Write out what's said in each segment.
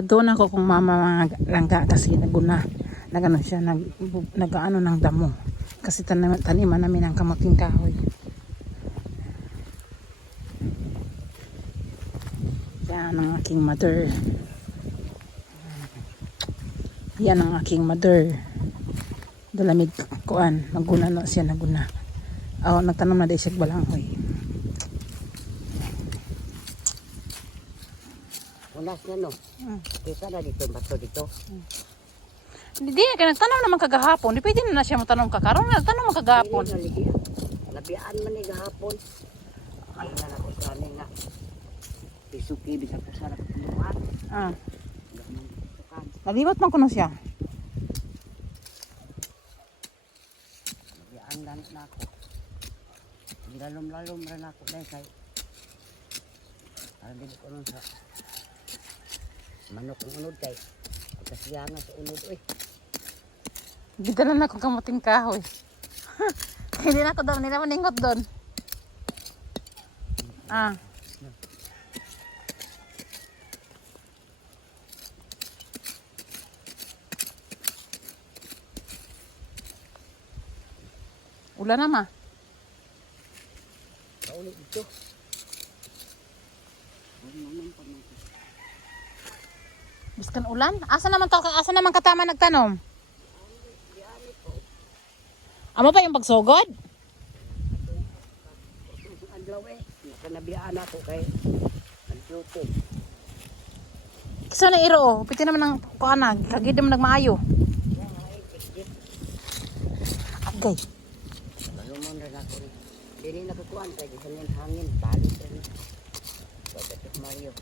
Doon ako kung mama mga langga kasi naguna. Nagano siya, nag-ano ng damo. Kasi taniman namin ng kamuting kahoy. Yan ang aking mother. Yan ang aking mother. Dalamid kuan, naguna na siya, naguna. Nagtanong na day siya balanghoy. Ulas na no. Kita na dito yung bato dito. Hindi, kaya nagtanong naman kagahapon. Di pwede na siya matanong kakaroon. Nagtanong naman kagahapon. Labiaan man ni gahapon. Ay na ako sa nga. Isuki bisa ko sa puluhan. Naliwat man kuno siya. Labiaan lang na ako. Lalom-lalom rin ako dahil kay para din ko nun sa manok ang unod kay pagkasiyangan sa unod. Gidala na akong kamuting kahoy. Hindi na ako doon, hindi na maningot doon. Ulan na ma. Kaulit dito. Biskan ulan? Asa naman katama nagtanom? Amo pa yung pagsugod? Adlaw nakanabiaan ako kay nagluto. Kisa na iro, piti naman ng kuanag, kagid naman nagmaayo. Agay. Balumon rin ako rin. Dili nakakuan kay hangin, balit rin. Pagkatok Mario.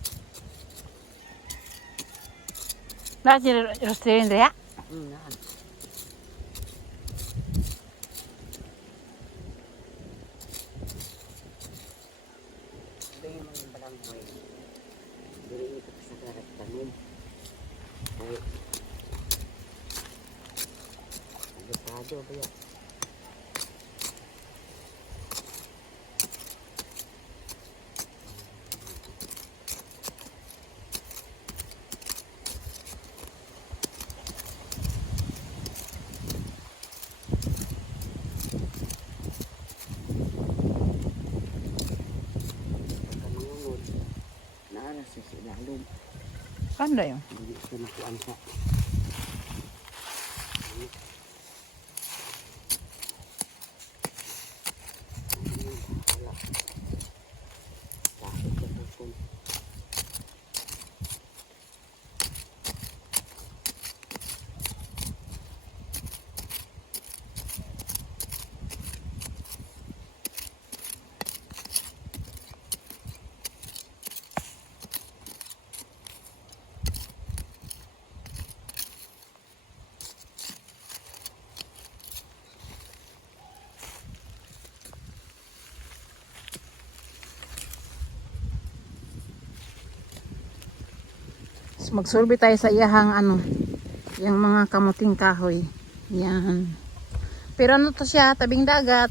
Bakit si Rosterin Rea? Naan. Ito yung mga balanghoy. Dili ito sa karat tanim. Ay, agutado ba yan? Sa silalom. Kanda yun? Hindi ito nakuan sa Magsurvey tayo sa iyahang yung mga kamuting kahoy. Yan. Pero ano to siya, tabing dagat.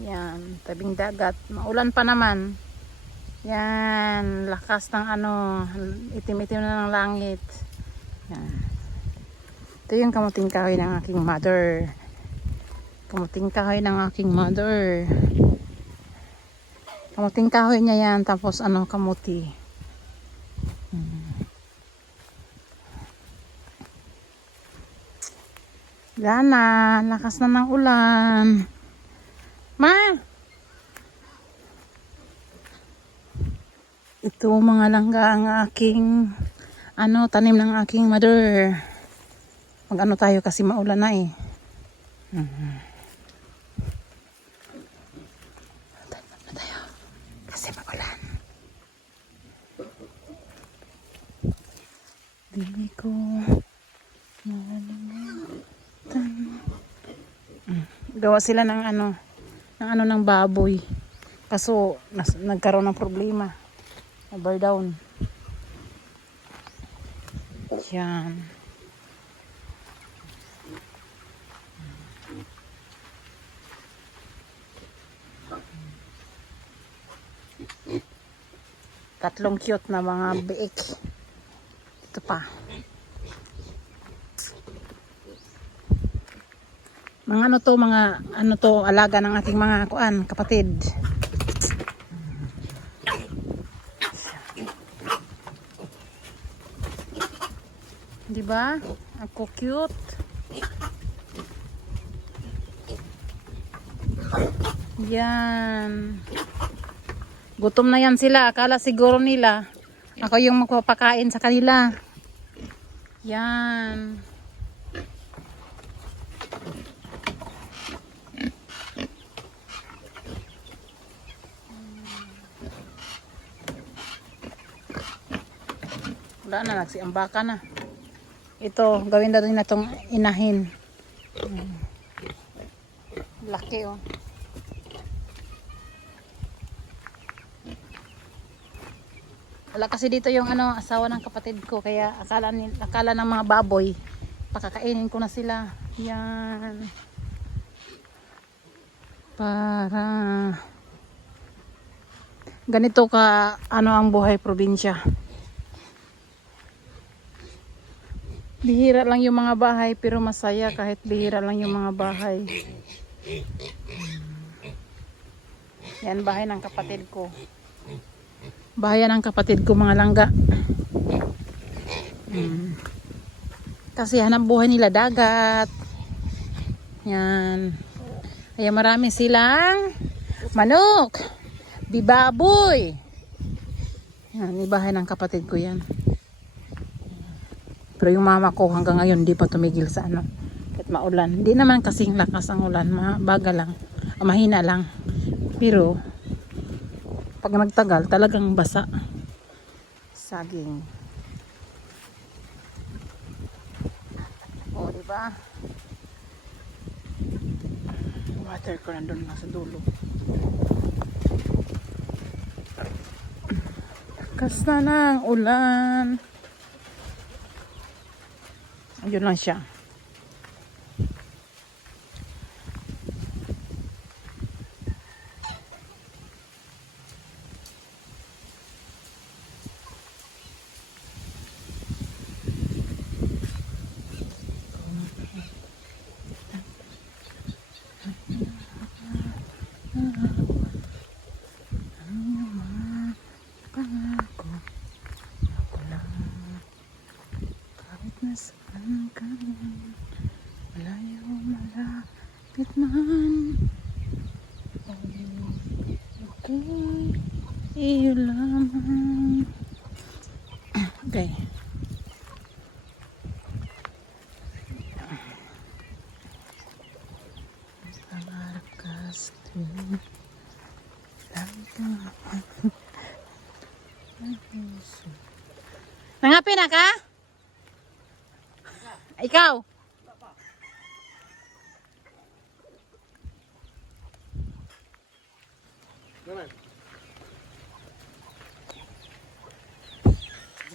Yan, tabing dagat. Maulan pa naman. Yan, lakas ng itim-itim na ng langit. Yan. Ito yung kamuting kahoy ng aking mother. Kamuting kahoy ng aking mother. Kamuting kahoy niya yan, tapos kamuti. Lana, lakas na ng ulan. Ma! Ito mga langga ang aking tanim ng aking mother. Mag tayo kasi maulan na eh. Tayo. Kasi maulan. Dili ko gawa sila ng ng baboy. Kaso nagkaroon ng problema. Over down. Yan. Tatlong cute na mga biik. Ito pa. Mga ano to, alaga ng ating mga kapatid. Di ba? Ako cute. Yan. Gutom na yan sila. Akala siguro nila ako yung magpapakain sa kanila. Yan. Wala na, nagsiambaka na. Ito, gawin na rin na itong inahin. Laki oh. Wala kasi dito yung asawa ng kapatid ko, kaya akala ng mga baboy pakakainin ko na sila. Yan. Para ganito ka ang buhay probinsya. Bihira lang yung mga bahay pero masaya kahit bihira lang yung mga bahay. Yan bahay ng kapatid ko. Bahayan ng kapatid ko mga langga. Kasi hanap buhay nila dagat. Yan. Kaya marami silang manok, bibaboy. Yan, ibahay ng kapatid ko yan. Pero yung mama ko hanggang ngayon di pa tumigil sa kahit maulan. Hindi naman kasing lakas ang ulan, baga lang, mahina lang. Pero pag nagtagal talagang basa. Saging. Oh, di ba? Water ko nandun nasa dulo. Lakas na ng ulan. Ayun lang siya. Nasaan ka man, malayo malapit man, okay, iyo lamang. Okay. Pangarap ka sa tuwing lagi kang nangapi na ka? Ikaw?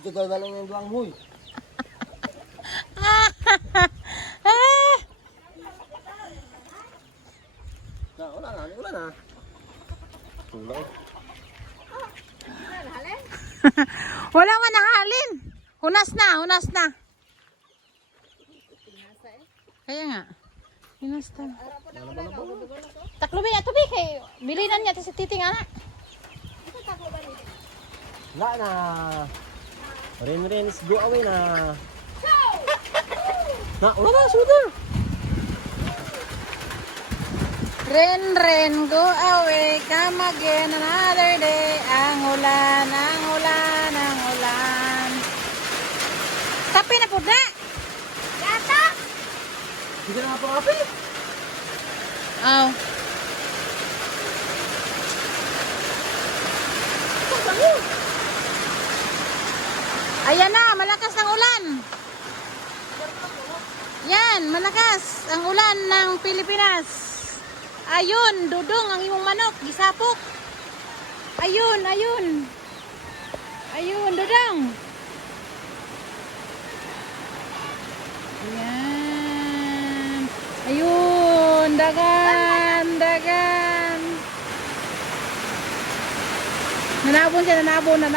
Ito daw lang yung duwang huy. Wala na. Wala man nahalin. Hunas na. Kaya nga. Hunas na. Taklo ba ito kay bilinan niya sa titing anak. Wala na. Rin is go away na. Wala na, suda. Ren, go away, come again another day. Ang ulan. Kape na po na. Yata. Hindi ka na kape. Aw. Ayan na, malakas ang ulan. Yan, malakas ang ulan ng Pilipinas. Ayun, dudong ang imong manok, gisapok. Ayun. Ayun, dudong. Ayan. Ayun, dagan. Nanabon siya, nanabon.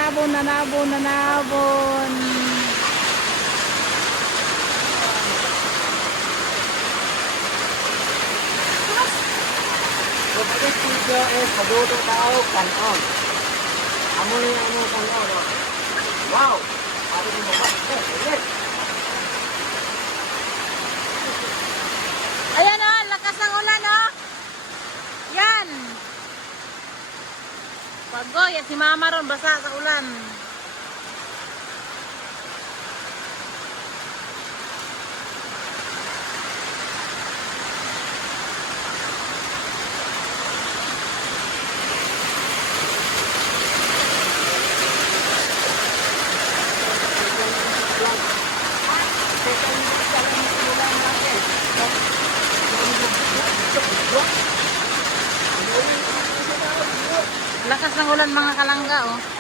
Ito is paduto tao kanon. Amo ni ano kanon. Oh. Wow. Ari mo ba? Eh. Ayan o, lakas ng ulan o. Yan. Pagoy at si mama ron basa sa ulan. Lakas ng ulan mga kalangga oh.